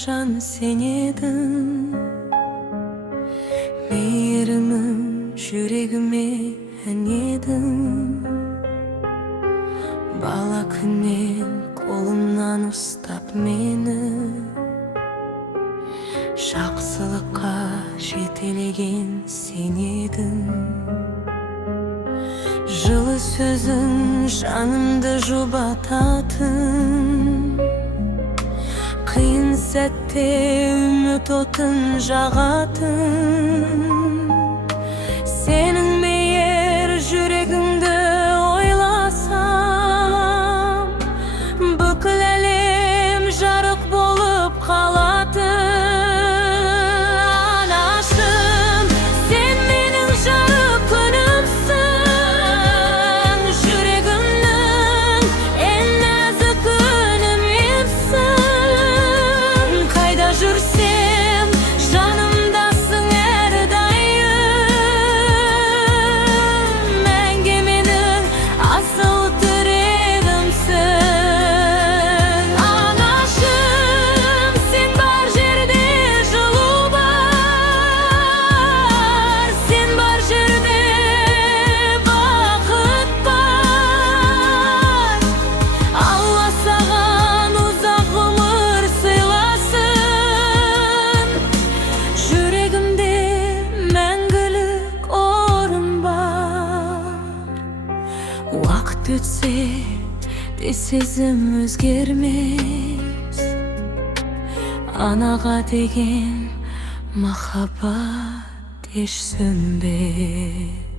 жан сен едің. Мейірімім жүрегіме ән едің. Бала күннен қолымнан ұстап мені, жақсылыққа жетелеген сен едің. Жылы сөзің жанымды жұбататын, қиын сәтте үміт отын жағатын. Сенің мейір жүрегіңді ойласам, бүкіл әлем жарық болып қалатын. Анашым, сен менің жарық күнімсің, жүрегімнің ең нәзік үнімсің. Қайда жүрсем жанымдасың әрдайым, мәңгі менің асыл тірегімсің. Анашым, сен бар жерде жылу бар, сен бар жерде бақыт бар. Алла саған ұзақ ғұмыр сыйласын, жүрегімде мәңгілік орын бар. Уақыт өтсе де сезім өзгермес, анаға деген махаббат еш сөнбес.